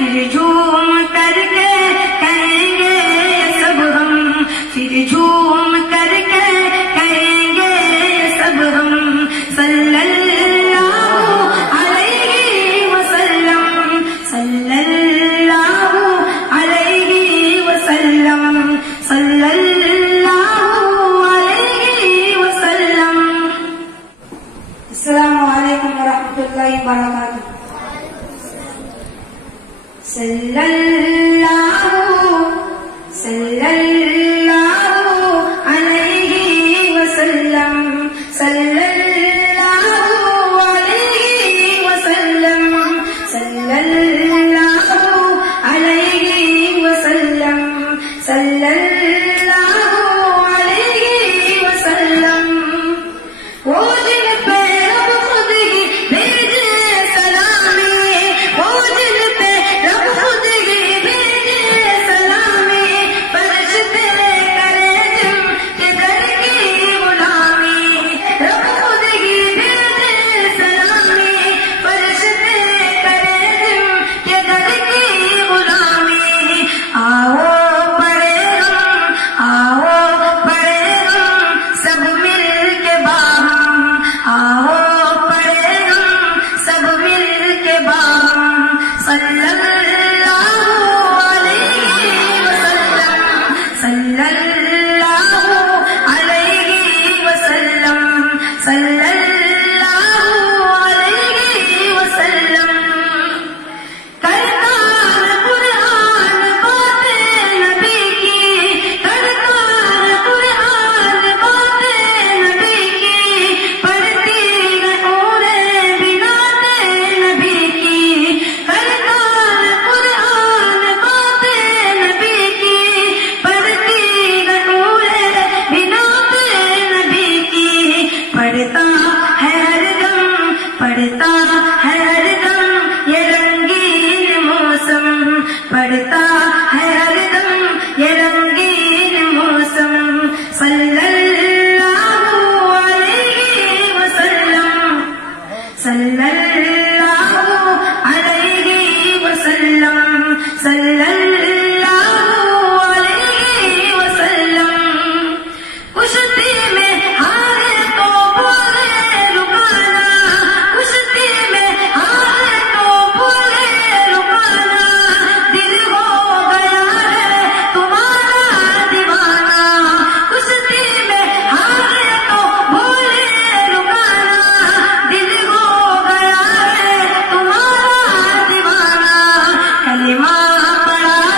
پھر جھوم کر کے کہیں گے سب ہم، پھر جھوم کر کے کہیں گے سب ہم، صلی اللہ علیہ وسلم، صلی اللہ علیہ وسلم، صلی اللہ علیہ وسلم۔ السلام علیکم ورحمۃ اللہ وبرکاتہ۔ صلی اللہ علیہ وسلم، صلی اللہ علیہ وسلم، صلی اللہ علیہ وسلم، صلی اللہ علیہ وسلم۔ وہ جن پہ رب خود ہی بھیجے سلامی، وہ جن پہ رب خود ہی بھیجے سلامی، فرشتے کرے جن کے در کی غلامی، رب خود ہی بھیجے سلامی، فرشتے کرے جن کے در کی غلامی۔ آؤ پڑھے ہم، آؤ پڑھے ہم سب مل کے باہم، آؤ پڑھے ہم سب مل کے باہم، صلی اللہ علیہ وسلم، صلی اللہ علیہ وسلم، صلی اللہ علیہ وسلم۔ کرتار قرآن باتیں نبی کی، کرتار قرآن باتیں نبی کی، پڑھتی گئیں بناتے نبی کی، کرتار قرآن باتیں نبی کی، پڑھتی گئیں بناتے نبی کی۔ پڑھتا ہے ہر دم، پڑھتا ہے ہر دم یہ رنگین موسم، پڑھتا ہے ہر دم یہ رنگین موسم، صلی اللہ علیہ وسلم، صلی اللہ علیہ وسلم، صلی اللہ علیہ وسلم۔ کشتی میں ہارے تو بولے رکانا، کشتی میں ہارے تو بولے رکانا، دل ہو گیا ہے تمہارا دیوانہ، کشتی میں ہارے تو بولے رکانا، دل ہو گیا ہے تمہارا دیوانہ۔ کلمہ پڑھا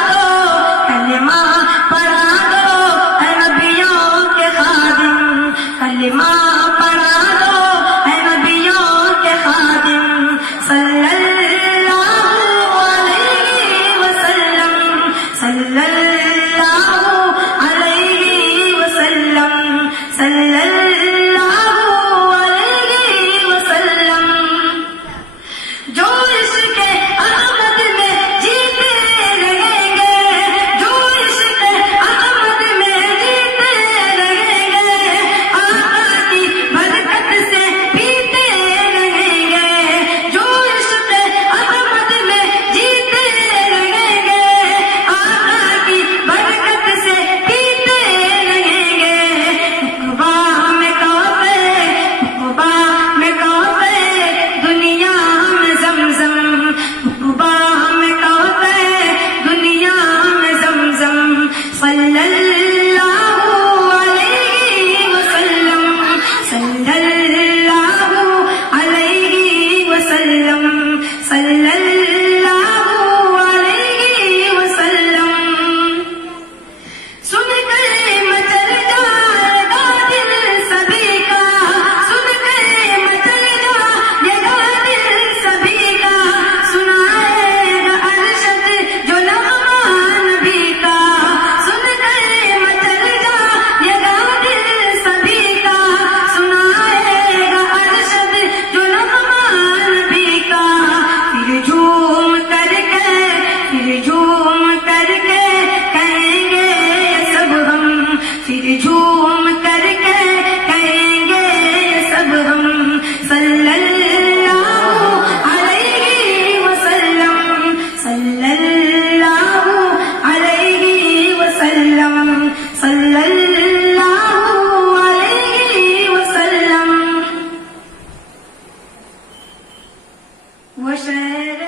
وہ شہر